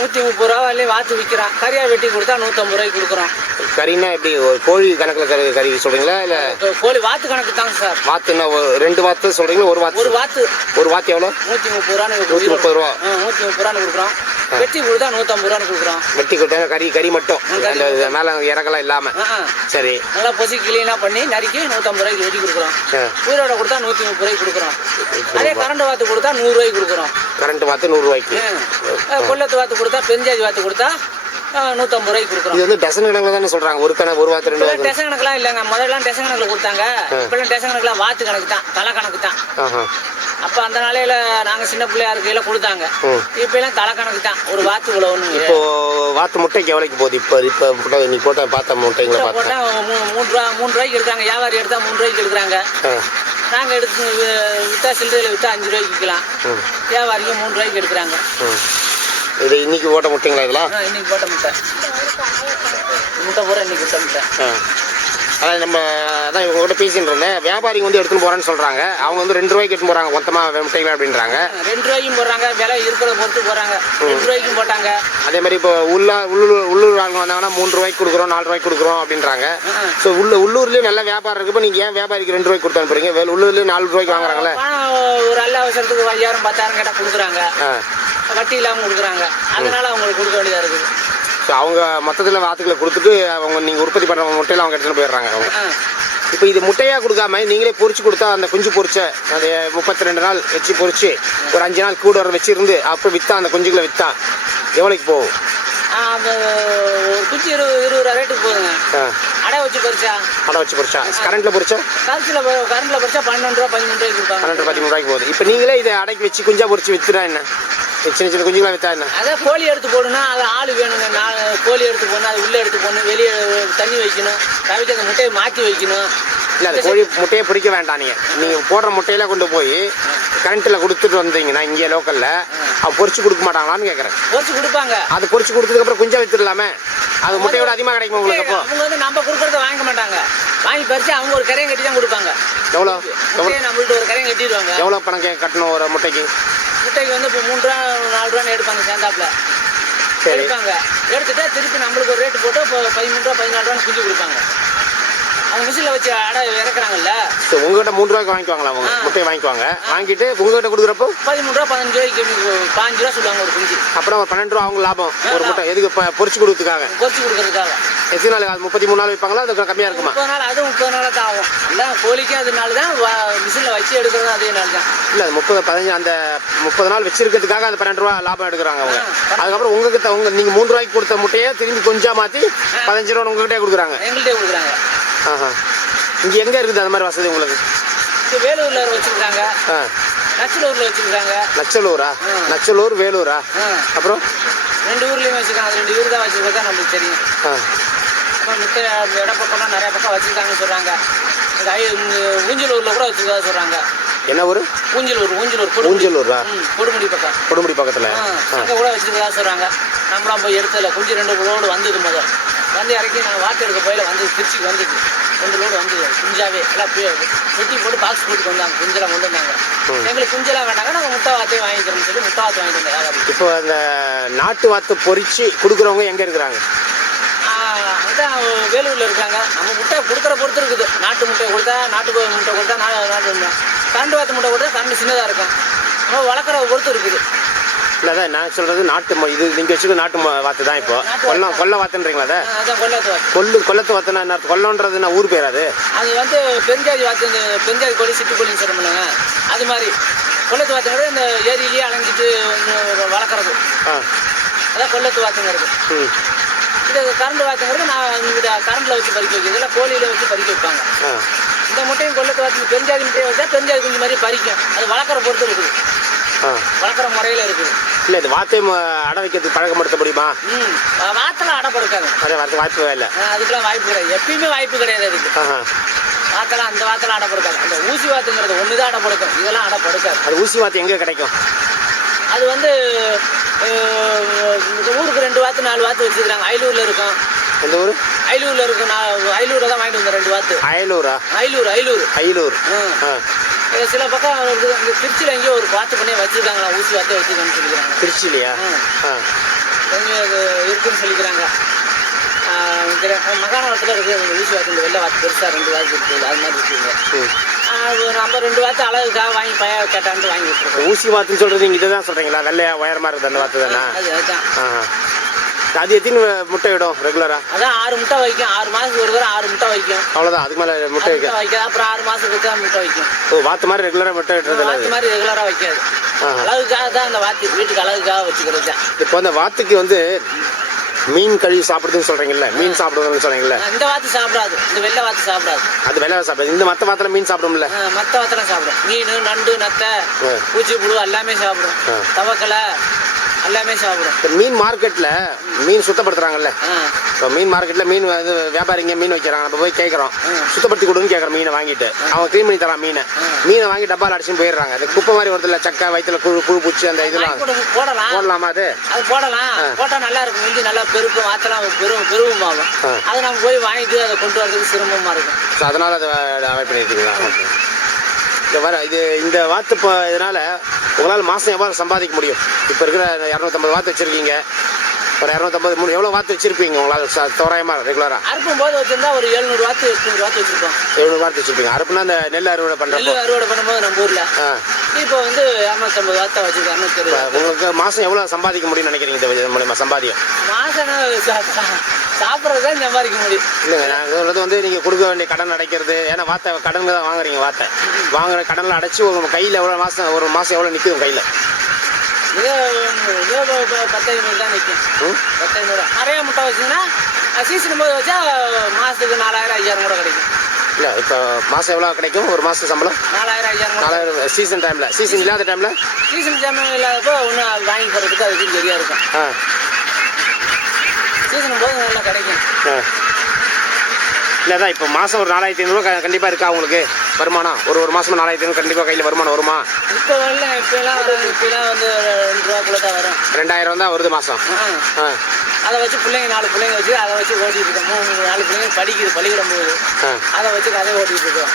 130 ரூபா வரலையும் வாத்து விற்கிறான். கறியா வெட்டி கொடுத்தா 150 ரூபாய்க்கு கொடுக்குறோம். கறினா எப்படி ஒரு கோழி கணக்கில் கறி சொல்கிறீங்களா இல்லை கோழி வாத்து கணக்கு தாங்க சார். வாத்துன்னா 2 வாத்து சொல்கிறீங்களா? ஒரு வாத்து எவ்வளோ? 130 ரூபான்னு 130 ரூபா. 130 ரூபான்னு கொடுக்குறோம். வெட்டி கொடுத்தா 150 ரூபான்னு கொடுக்குறோம். வெட்டி கொடுத்தா கறி மட்டும் அந்த மேலே இறக்கலாம் இல்லாமல். சரி, நல்லா பொசி கிளீனாக பண்ணி நறுக்கி 150 ரூபாய்க்கு வெட்டி கொடுக்குறோம். உயிரோட கொடுத்தா 130 ரூபாய்க்கு கொடுக்குறோம். அதே கரண்ட் வாத்து கொடுத்தா 100 ரூபாய்க்கு கொடுக்குறோம். கரண்ட் வாத்து 100 ரூபாய்க்கு. கொள்ளத்து வாத்து கொடுத்தா பெருஞ்சாதி வாத்து கொடுத்தா 150 ரூபாய்க்கு கொடுக்குறோம். இது வந்து டசன் கணக்கில் தானே சொல்கிறாங்க? ஒரு வாத்து 2 வாத்து டெசன் கணக்கெலாம் இல்லைங்க. முதல்லாம் டெசன் கணக்கில் கொடுத்தாங்க. இப்போல்லாம் டெசன் கணக்கெலாம் வாத்து கணக்கு தான், தலை கணக்கு தான். அப்போ அந்த நாளையில் நாங்கள் சின்ன பிள்ளையா இருக்கையில கொடுத்தாங்க. இப்போ எல்லாம் தலை கணக்கு தான். ஒரு வாத்து இவ்வளோ ஒன்று. இப்போ வாத்து முட்டைக்கு எவ்வளோக்கு போகுது? இப்போ நீ பார்த்த முட்டைங்களை போட்டால் 3 ரூபாய்க்கு எடுத்தாங்க. வியாபாரி எடுத்தால் 3 ரூபாய்க்கு எடுக்கிறாங்க. நாங்கள் எடுத்து விற்றா சில்லறையில் விற்றா 5 ரூபாய்க்கு விற்கலாம். வியாபாரிங்க 3 ரூபாய்க்கு எடுக்கிறாங்க. இது இன்னைக்கு போட்ட முட்டைங்களா இதெல்லாம்? இன்னைக்கு போட்ட முட்டை பூரா இன்னைக்கு விட்ட முட்டை. அதான் இவங்க கூட பேசிட்டு இருந்தேன். வியாபாரிங்க வந்து எடுத்துன்னு போறான்னு சொல்றாங்க. அவங்க வந்து 2 ரூபாய்க்கு எடுத்துன்னு போறாங்க மொத்தமாக முட்டைகள் அப்படின்றாங்க. 2 ரூபாய்க்கும் போடுறாங்க. விலை இருக்கிறத பொறுத்து போறாங்க. 2 ரூபாய்க்கும் போட்டாங்க. அதே மாதிரி இப்போ உள்ளூர் ஆளுங்க வந்தாங்கன்னா 3 ரூபாய்க்கு கொடுக்குறோம், 4 ரூபாய்க்கு கொடுக்குறோம் அப்படின்றாங்க. ஸோ உள்ளூர்லேயும் நல்ல வியாபாரம் இருக்குப்போ நீங்கள் ஏன் வியாபாரிக்கு 2 ரூபாய்க்கு கொடுத்து அனுப்புறீங்க? உள்ளூர்லேயும் 4 ரூபாய்க்கு வாங்குறாங்களே. ஒரு நல்ல அவசரத்துக்கு 5000 10,000 கேட்டால் கொடுக்குறாங்க. வட்டி இல்லாமல் கொடுக்குறாங்க. அதனால அவங்களுக்கு கொடுக்க வேண்டியதாக இருக்குது. ஸோ அவங்க மொத்தத்தில் வாத்துக்களை கொடுத்துட்டு நீங்கள் உற்பத்தி பண்ணுற முட்டையில் அவங்க எடுத்துகிட்டு போயிடுறாங்க. அவங்க இப்போ இது முட்டையாக கொடுக்காம நீங்களே பொறிச்சு கொடுத்தா அந்த குஞ்சு பொறிச்ச அது 32 நாள் வச்சு பொறிச்சு ஒரு 5 நாள் கூட வச்சு இருந்து அப்போ விற்றா அந்த குஞ்சுகளை விற்றா எவ்வளோக்கு போகும்? அந்த ஒரு குஞ்சு 20 ரூபா ரேட்டுக்கு போகுதுங்க. அடை வச்சு பொறிச்சா கரண்ட்ல பொறிச்சா 12 ரூபா 13 ரூபாய்க்கு கொடுப்பாங்க. 12 13 ரூபாய்க்கு போகுது. இப்போ நீங்களே இதை அடைக்கி வச்சு குஞ்சா பொறிச்சு விற்றுனா என்ன? சின்ன குஞ்சுங்களா விற்றா என்ன? அதான் கோழி எடுத்து போடணும். அது ஆள் வேணுங்க. கோழி எடுத்து போடணும். அது உள்ளே எடுத்து போடணும். வெளியே தண்ணி வைக்கணும். தவிர்த்து அந்த முட்டையை மாற்றி வைக்கணும். இல்லை அது கோழி முட்டையை பிடிக்க வேண்டாம். நீங்கள் போடுற முட்டையில கொண்டு போய் கரண்ட்டில் கொடுத்துட்டு வந்தீங்கன்னா இங்கே லோக்கலில் அவன் பொறிச்சு கொடுக்க மாட்டாங்களான்னு கேட்குறேன். பொறிச்சு கொடுப்பாங்க. அது பொறிச்சு கொடுத்ததுக்கப்புறம் குஞ்சா விற்றுடலாமே. அது முட்டையோட அதிகமாக கிடைக்கும் உங்களுக்கு. அப்போ அவங்க வந்து நம்ம கொடுக்குறத வாங்க மாட்டாங்க. வாங்கி பறிச்சு அவங்க ஒரு கரையும் கட்டி தான் கொடுப்பாங்க. எவ்வளோ நம்மள்ட்ட ஒரு கரையும் கட்டிடுவாங்க. எவ்வளோ பணம் கட்டணும் ஒரு முட்டைக்கு? முட்டைக்கு வந்து இப்போ 3 ரூபா 4 ரூபான்னு எடுப்பாங்க சேர்ந்தாப்புல. எடுப்பாங்க. எடுத்துட்டா திருப்பி நம்மளுக்கு ஒரு ரேட்டு போட்டு இப்போ 13 ரூபா 14 ரூபான்னு குஞ்சு கொடுப்பாங்க. அவங்க மிஷினில் வச்சு அடை இறக்குறாங்கல்ல. ஸோ உங்கள்கிட்ட 3 ரூபாய்க்கு வாங்கிக்குவாங்களா? அவங்க முட்டையை வாங்கிக்குவாங்க. வாங்கிட்டு உங்கள்கிட்ட கொடுக்குறப்போ 13 ரூபா 15 ரூபாய்க்கு 15 ரூபா சொல்லுவாங்க ஒரு குஞ்சு. அப்புறம் 12 ரூபா அவங்க லாபம் ஒரு முட்டை. எதுக்கு பொறிச்சு கொடுத்துருக்காங்க? பொறிச்சு கொடுக்குறதுக்காக. எத்தனை நாள்? அது 33 நாள் வைப்பாங்களா? அது கம்மியாக இருக்குமா? 30 நாள். அது 30 நாளாக தான் ஆகும். இல்லை கோழிக்கு அதனால தான் மிஷினில் வச்சு எடுக்கிறது அதே நாள் தான். இல்லை அது 15 அந்த 30 நாள் வச்சிருக்கிறதுக்காக அந்த 12 ரூபா லாபம் எடுக்கிறாங்க அவங்க. அதுக்கப்புறம் உங்ககிட்ட நீங்கள் 3 ரூபாய்க்கு கொடுத்த முட்டையை திரும்பி கொஞ்சம் மாற்றி 15 ரூபா உங்ககிட்டே கொடுக்குறாங்க. எங்கள்கிட்டே கொடுக்குறாங்க. இங்கே எங்கே இருக்குது அது மாதிரி வசதி உங்களுக்கு? வேலூர்ல வச்சிருக்காங்க. நச்சலூர்ல வச்சிருக்காங்க. நச்சலூர் வேலூரா? அப்புறம் 2 ஊர்லயும் வச்சிருக்காங்க. 2 ஊர் தான் வச்சிருக்கா நம்மளுக்கு தெரியும். மித்த இடப்பக்கம்லாம் நிறைய பக்கம் வச்சிருக்காங்கன்னு சொல்றாங்க. ஊஞ்சலூர்ல கூட வச்சிருக்கா சொல்றாங்க. என்ன ஊர்? ஊஞ்சலூரா? கொடுமுடி பக்கத்துல அங்க கூட வச்சிருக்கா சொல்றாங்க. நம்மளாம் போய் எடுத்தல குஞ்சு 2 லோடு வந்தது. முதல் வந்து இறக்கி நாங்கள் வாட்டு எடுக்க போயில வந்து திருச்சிக்கு வந்தது 2 லோடு வந்தது. குஞ்சாவே எல்லாம் வெட்டி போட்டு பாக்ஸ் போட்டு வந்தாங்க. குஞ்செல்லாம் கொண்டு வந்தாங்க. எங்களுக்கு குஞ்செல்லாம் வேண்டாங்க. நாங்கள் முட்டை வாத்தையும் வாங்கிக்கிறோம்னு சொல்லி முட்டை வாத்து வாங்கிட்டு வந்தோம். இப்போ அந்த நாட்டு வாத்து பொறிச்சு கொடுக்குறவங்க எங்கே இருக்கிறாங்க? அதான் வேலூரில் இருக்காங்க. நம்ம முட்டை கொடுக்குற பொறுத்து இருக்குது. நாட்டு முட்டை கொடுத்தா நாட்டு முட்டை கொடுத்தா நாட்டு கரண்டு வாத்து முட்டை கொடுத்தா கரண்டு சின்னதாக இருக்கும். நம்ம வளர்க்குற பொறுத்து இருக்குது. இல்லை அதான் நான் சொல்கிறது நாட்டு இது நீங்கள் வச்சுக்க நாட்டு வாத்து தான். இப்போ கொல்ல வாத்துன்றீங்களா? கொல்லத்து வாத்துனா என்ன? கொல்லன்றது என்ன ஊர் பேர்? அது வந்து பெருஞ்சாதி வாத்து. இந்த பெருஞ்சாதி கோழி சிட்டுக்கோழின்னு சொல்ல முடியுங்க. அது மாதிரி கொல்லத்து வாத்துங்கிறது இந்த ஏரியிலேயே அலைஞ்சிட்டு வளர்க்குறது. அதான் கொல்லத்து வாத்துங்கிறது. இது கரண்ட் வாத்துங்கிறது நான் இங்கே கரண்டில் வச்சு பறிக்க வைக்கிறது. இதெல்லாம் கோழியில் வச்சு பறிக்க வைப்பாங்க. இந்த முட்டையும் கொல்லத்து வாத்து பெருஞ்சாதி முட்டையை வச்சா பெருஞ்சாதி குஞ்சு மாதிரி பறிக்கும். அது வளர்க்குற பொறுத்து இருக்குது. வளர்க்குற முறையில் இருக்குது. இல்லை இது வாத்தையும் அடை வைக்கிறதுக்கு பழக்கப்படுத்த முடியுமா? வாத்தெல்லாம் அடைப்படுக்காது. அதே வாய்ப்பு இல்லை. அதுக்கெல்லாம் வாய்ப்பு கிடையாது. எப்பயுமே வாய்ப்பு கிடையாது அதுக்கு. வாத்தெல்லாம் அந்த வாத்தெல்லாம் அடைப்படுக்காது. அந்த ஊசி வாத்துங்கிறது ஒன்று தான் அடைப்படுக்கும். இதெல்லாம் அடைப்படுக்காது. அது ஊசி வாத்து எங்கே கிடைக்கும்? அது வந்து ஊருக்கு 2 வாத்து 4 வாத்து வச்சுருக்காங்க. அயலூரில் இருக்கும். எந்த ஊர்? அயலூரில் இருக்கும். நான் அயலூரில் தான் வாங்கிட்டு வந்தேன் 2 வாத்து. அயலூர். சில பக்கம் இந்த திருச்சியில் எங்கேயோ ஒரு வாத்து பண்ணி வச்சுருக்காங்களா? ஊசி வாத்து வச்சுருக்காங்கன்னு சொல்லிக்கிறாங்க. திருச்சிலையா? கொஞ்சம் இது இருக்குன்னு சொல்லிக்கிறாங்க. மகாநகரத்தில் இருக்குது ஊசி வாத்து, இந்த வெள்ளை வாத்து பெருசாக 2 வாத்து இருக்குது, அது மாதிரி இருக்குங்க. நம்ம 2 வாத்து அழகுக்காக வாங்கி கேட்டான்ட்டு வாங்கி விட்டுருக்கோம். ஊசி வாத்துன்னு சொல்கிறது நீங்கள் இதை தான் சொல்கிறீங்களா? வெள்ளையா உயரமாக இருக்குது அந்த வாத்து தானே? அதுதான். அது எத்தனை முட்டை விடும் ரெகுலராக? அதான் 6 முட்டை வைக்கும். 6 மாதத்துக்கு ஒரு தடவை 6 முட்டை வைக்கும். அவ்வளோதான், அதுக்கு மேலே முட்டை வைக்காது. அப்புறம் 6 மாதத்துக்கு தான் முட்டை வைக்கும். ஓ, வாத்து மாதிரி ரெகுலராக முட்டை விட்டுறது? வாத்து மாதிரி ரெகுலராக வைக்காது. அழகுக்காக தான் அந்த வாத்து, வீட்டுக்கு அழகுக்காக வச்சுக்கிறது தான். இப்போ அந்த வாத்துக்கு வந்து மீன் கழுவி சாப்பிடுதுன்னு சொல்றீங்கல்ல, மீன் சாப்பிடுதுன்னு சொல்றீங்கல்ல, இந்த வாத்து சாப்பிடாது, இந்த வெள்ளை வாத்து சாப்பிடாது. அது வெள்ளை சாப்பிடாது. இந்த மற்ற வாத்துல மீன் சாப்பிடும்ல? மற்ற வாத்தெல்லாம் சாப்பிடும். மீன், நண்டு, நத்தை, பூச்சி புழு எல்லாமே சாப்பிடும். தவக்கலை எல்லாமே சாப்பிடும். இப்போ மீன் மார்க்கெட்ல மீன் சுத்தப்படுத்துறாங்கல்ல, இப்போ மீன் மார்க்கெட்ல மீன் வந்து வியாபாரிங்க மீன் வைக்கிறாங்க. நம்ம போய் கேட்குறோம், சுத்தப்படுத்தி கொடுன்னு கேட்குறோம். மீனை வாங்கிட்டு அவங்க க்ளீன் பண்ணி தரான் மீனை வாங்கி டப்பால் அடிச்சுன்னு போயிடுறாங்க. அது குப்பை மாதிரி வருதுல்ல, சக்கை வயிற்றுல புழு பூச்சி அந்த இதெல்லாம் போடலாமா? அது போடலாம். போட்டால் நல்லா இருக்கும். இஞ்சி நல்லா பெருக்கும், வாத்தெல்லாம் பெருவும் ஆகும். அதை நம்ம போய் வாங்கிட்டு அதை கொண்டு வரதுக்கு சிரமமாக இருக்கும். ஸோ அதனால அதை அவாய்ட் பண்ணிட்டு இந்த வாத்து இப்போ இதனால உங்களால் மாதம் எவ்வளோ சம்பாதிக்க முடியும்? இப்போ இருக்கிற 250 வாத்து வச்சுருக்கீங்க, ஒரு 250 எவ்வளோ வாத்து வச்சுருப்பீங்க உங்களால் தோராயமாக ரெகுலராக? அறுப்பும் போது வச்சுருந்தா ஒரு 700 வாத்து 800 வாத்து வச்சுருப்போம். 700 வாத்து வச்சுருப்பீங்க. அறுப்புனா அந்த நெல் அறுவடை பண்ணும்போது நம்ம ஊரில் இப்போ வந்து 250 வாத்தா வச்சுருக்கோம். 220. உங்களுக்கு மாதம் எவ்வளோ சம்பாதிக்க முடியும்னு நினைக்கிறீங்க இந்த மூலமா சம்பாதியம்? மாதம் சாப்பிட்றது தான் சம்பாதிக்க முடியும். இல்லைங்க, நான் சொல்கிறது வந்து நீங்கள் கொடுக்க வேண்டிய கடன் அடைக்கிறது. ஏன்னா வாத்தை கடனில் தான் வாங்குறீங்க. வாத்தை வாங்குற கடனில் அடைச்சி உங்கள் கையில் எவ்வளோ ஒரு மாதம் எவ்வளோ நிற்கும் கையில்? 10,500 தான் நிற்கும். 10,500 நிறைய முட்டை வச்சிங்கன்னா சீசன் போது வச்சா மாதத்துக்கு 4,000 5,000 கூட கிடைக்கும். இல்லை, இப்போ மாதம் எவ்வளோ கிடைக்கும்? ஒரு மாதம் சம்பளம் 4,000 5,000. சீசன் டைமில், சீசன் இல்லாத டைமில்? சீசன் டைம் இல்லாதப்போ ஒன்றும் வாங்கி போகிறதுக்கு அதுக்கு சரியாக இருக்கும். சீசன் போது நல்லா கிடைக்கும். இல்லை தான் இப்போ மாதம் ஒரு 4,500 கண்டிப்பாக இருக்கா உங்களுக்கு வருமானம்? ஒரு மாதம் 4,500 கண்டிப்பாக கையில் வருமானம் வருமா? இப்போலாம் வந்து 2 ரூபாக்குள்ள தான் வரும். 2,000 தான் வருது மாதம். அதை வச்சு 4 பிள்ளைங்க வச்சு அதை வச்சு ஓட்டிட்டு இருக்கோம். 3 4 பிள்ளைங்க படிக்குது, பள்ளிக்கூடம் போகுது. அதை வச்சு கதை ஓட்டிட்டு இருக்கோம்.